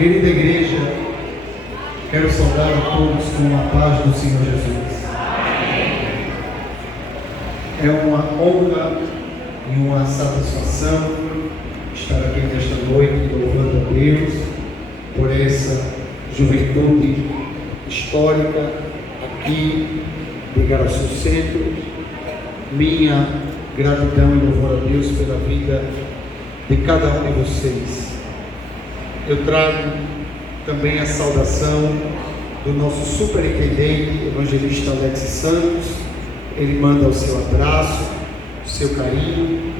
Querida igreja, quero saudar a todos com a paz do Senhor Jesus. É uma honra e uma satisfação estar aqui nesta noite louvando a Deus por essa juventude histórica aqui de Igaraçu Centro. Minha gratidão e louvor a Deus pela vida de cada um de vocês. Eu trago também a saudação do nosso superintendente, evangelista Alex Santos. Ele manda o seu abraço, o seu carinho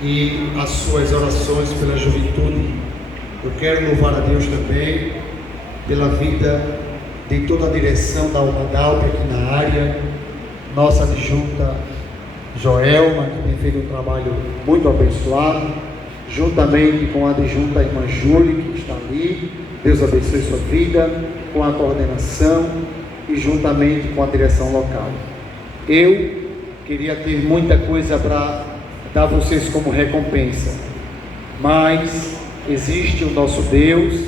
e as suas orações pela juventude. Eu quero louvar a Deus também pela vida de toda a direção da Umadalp aqui na área, nossa adjunta Joelma, que tem feito um trabalho muito abençoado, juntamente com a adjunta irmã Júlia, que está ali. Deus abençoe sua vida, com a coordenação e juntamente com a direção local. Eu queria ter muita coisa para dar a vocês como recompensa, mas existe o nosso Deus,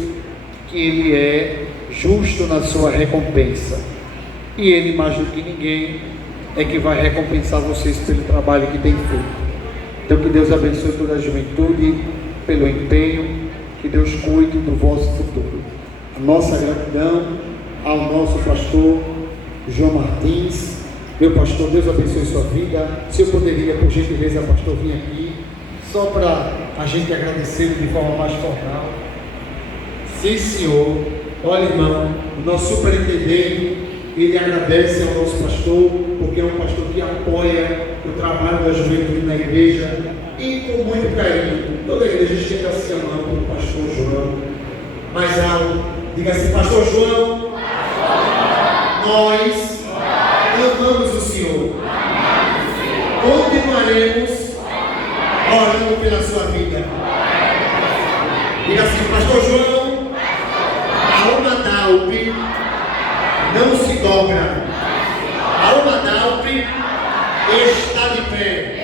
que Ele é justo na sua recompensa, e Ele, mais do que ninguém, é que vai recompensar vocês pelo trabalho que tem feito. Então que Deus abençoe toda a juventude pelo empenho, que Deus cuide do vosso futuro. A nossa gratidão ao nosso pastor João Martins. Meu pastor, Deus abençoe sua vida. Se eu poderia, por gentileza, pastor, vir aqui, só para a gente agradecer de forma mais formal. Sim, senhor. Olha, irmão, o nosso superintendente, ele agradece ao nosso pastor, porque é um pastor que apoia o trabalho da juventude na igreja e com muito carinho. Toda a igreja chega se amando pelo pastor João. Mais alto, diga assim: pastor João, nós amamos o Senhor. Continuaremos orando pela sua vida. Diga assim: pastor João, a Umadalp não se dobra. A Umadalp está de pé.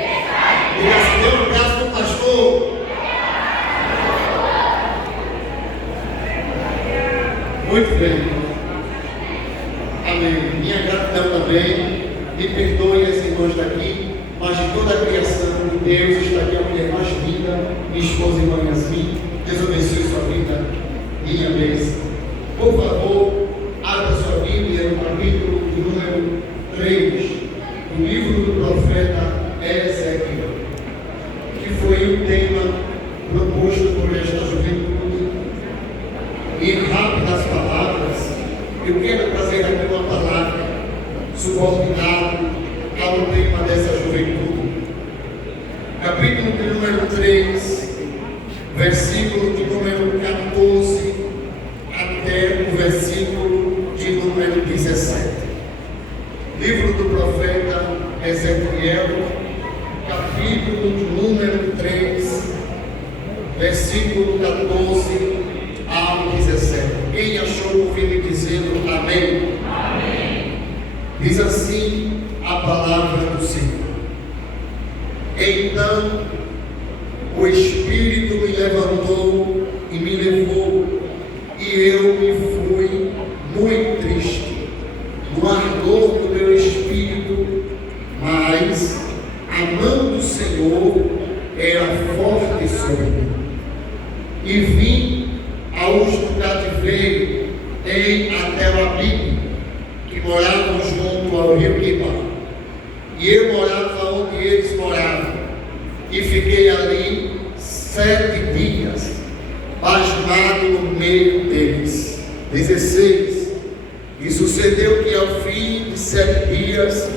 Diga assim: dê um abraço para o pastor. Muito bem. Amém. Minha gratidão também. Me perdoe as irmãs daqui, mas de toda a criação de Deus está aqui a mulher mais linda, minha esposa irmã Yasmin. Deus abençoe sua vida. Minha bênção. Por favor, abra sua Bíblia no capítulo de número 3, do livro do profeta Ezequiel, que foi o tema proposto por esta juventude. E em rápidas palavras, eu quero trazer aqui uma palavra subordinada ao tema dessa juventude. Capítulo de número 3, versículo de número 14 até o versículo de número 17. Livro do profeta Ezequiel, capítulo de número 3, versículo 14 ao 17. Quem achou ouvir me dizendo amém? Amém. Diz assim a palavra do Senhor: então o Espírito me levantou e me levou, e eu me fui muito triste, no ardor do meu espírito, mas a mão do Senhor era forte sobre mim. E vim aos do cativeiro em Atel-Abib, que moravam junto ao rio Quebar. E eu morava onde eles moravam, e fiquei ali 7 dias, pasmado no meio deles. 16. E sucedeu que ao fim de 7 dias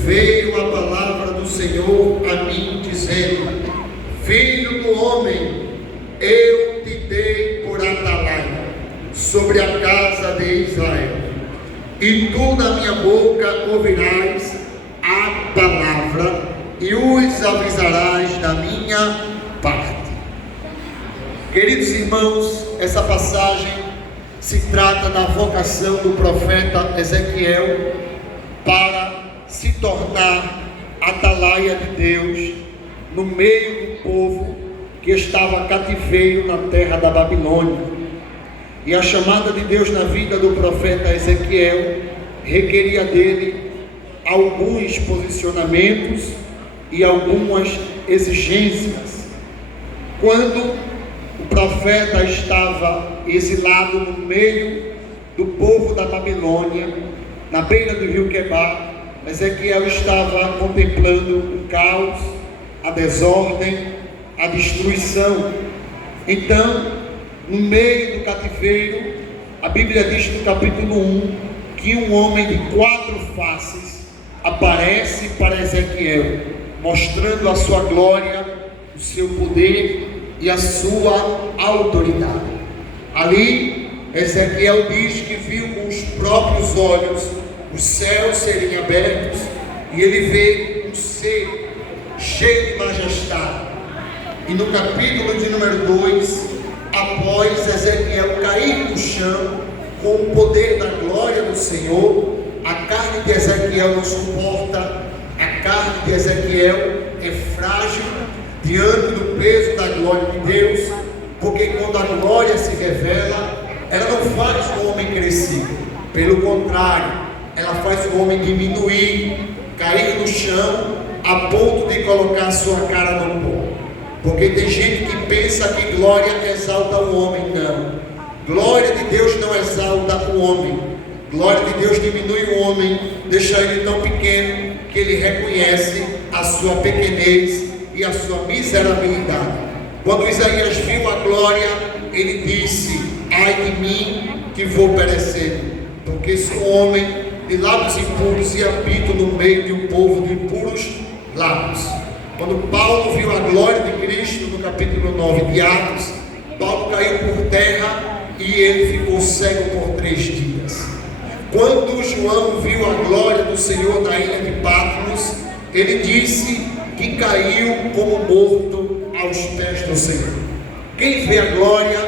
veio a palavra do Senhor a mim, dizendo: filho do homem, eu te dei por atalaia sobre a casa de Israel, e tu na minha boca ouvirás a palavra e os avisarás da minha parte. Queridos irmãos, essa passagem se trata da vocação do profeta Ezequiel para se tornar atalaia de Deus no meio do povo que estava cativeiro na terra da Babilônia. E a chamada de Deus na vida do profeta Ezequiel requeria dele alguns posicionamentos e algumas exigências. Quando o profeta estava exilado no meio do povo da Babilônia, na beira do rio Quebar, Ezequiel estava contemplando o caos, a desordem, a destruição. Então, no meio do cativeiro, a Bíblia diz no capítulo 1 que um homem de 4 faces aparece para Ezequiel, mostrando a sua glória, o seu poder e a sua autoridade. Ali, Ezequiel diz que viu com os próprios olhos os céus serem abertos e ele vê um ser cheio de majestade. E no capítulo de número 2, após Ezequiel cair no chão com o poder da glória do Senhor, a carne de Ezequiel não suporta, a carne de Ezequiel é frágil diante do peso da glória de Deus, porque quando a glória se revela, ela não faz o homem crescer, pelo contrário, ela faz o homem diminuir, cair no chão, a ponto de colocar sua cara no pó. Porque tem gente que pensa que glória exalta o homem. Não, glória de Deus não exalta o homem. Glória de Deus diminui o homem, deixa ele tão pequeno que ele reconhece a sua pequenez e a sua miserabilidade. Quando Isaías viu a glória, ele disse: ai de mim que vou perecer, porque sou homem de lábios impuros e habito no meio de um povo de impuros lábios. Quando Paulo viu a glória de Cristo, no capítulo 9 de Atos, Paulo caiu por terra e ele ficou cego por 3 dias. Quando João viu a glória do Senhor na ilha de Patmos, ele disse que caiu como morto aos pés do Senhor. Quem vê a glória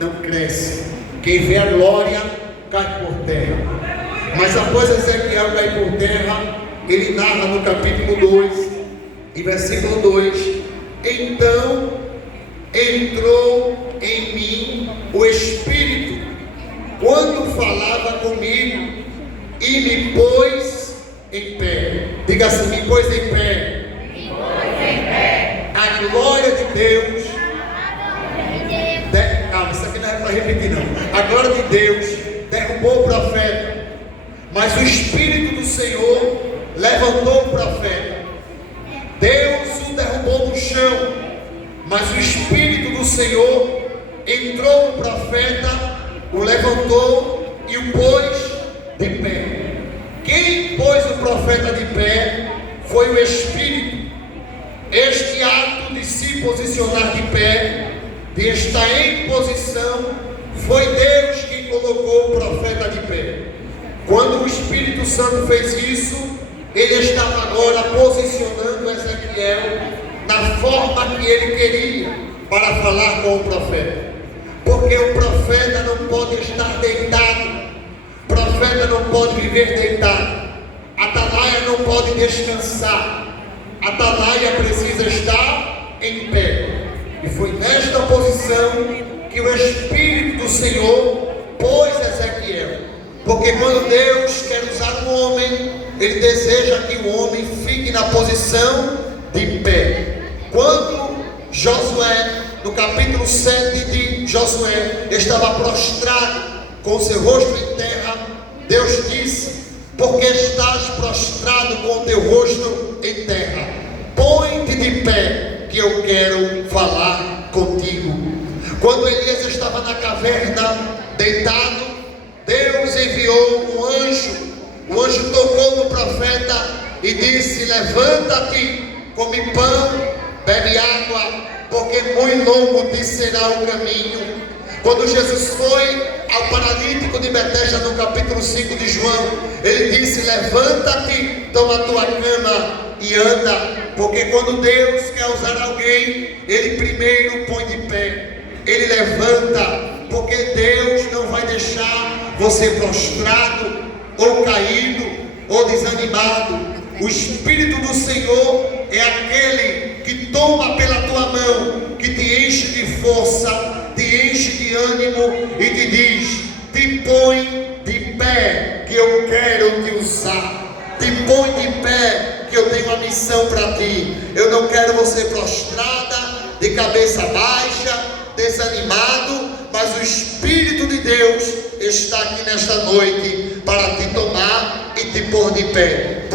não cresce, quem vê a glória cai por terra. Mas após Ezequiel cair por terra, ele narra no capítulo 2, e versículo 2: então entrou em mim o Espírito, quando falava comigo, e me pôs em pé. Diga assim: me pôs em pé. Me pôs em pé. A glória de Deus. Calma, isso aqui não é para repetir não. A glória de Deus derrubou o profeta, mas o Espírito do Senhor levantou o profeta. Deus o derrubou no chão, mas o Espírito do Senhor entrou no profeta, o levantou e o pôs de pé. Quem pôs o profeta de pé foi o Espírito. Este ato de se posicionar de pé, de estar em posição, foi Deus quem colocou o profeta de pé. Quando o Espírito Santo fez isso, ele estava agora posicionando Ezequiel na forma que ele queria para falar com o profeta. Porque o profeta não pode estar deitado, o profeta não pode viver deitado, Atalaia não pode descansar, Atalaia precisa estar em pé. E foi nesta posição que o Espírito do Senhor pôs Ezequiel. Porque quando Deus quer usar um homem, Ele deseja que o homem fique na posição de pé. Quando Josué, no capítulo 7 de Josué, estava prostrado com seu rosto em terra, Deus disse: porque estás prostrado com teu rosto em terra, põe-te de pé, que eu quero falar contigo. Quando Elias estava na caverna, deitado, Deus enviou um anjo. O anjo tocou no profeta e disse: levanta-te, come pão, bebe água, porque muito longo te será o caminho. Quando Jesus foi ao paralítico de Betesda, no capítulo 5 de João, ele disse: levanta-te, toma a tua cama e anda. Porque quando Deus quer usar alguém, Ele primeiro põe de pé, Ele levanta. Porque Deus não vai deixar você prostrado, ou caído, ou desanimado. O Espírito do Senhor é aquele que toma pela tua mão, que te enche de força, te enche de ânimo e te diz: te põe de pé, que eu quero te usar. Te põe de pé, que eu tenho uma missão para ti. Eu não quero você prostrada, de cabeça baixa, desanimado, mas o Espírito de Deus está aqui nesta noite para te tomar e te pôr de pé.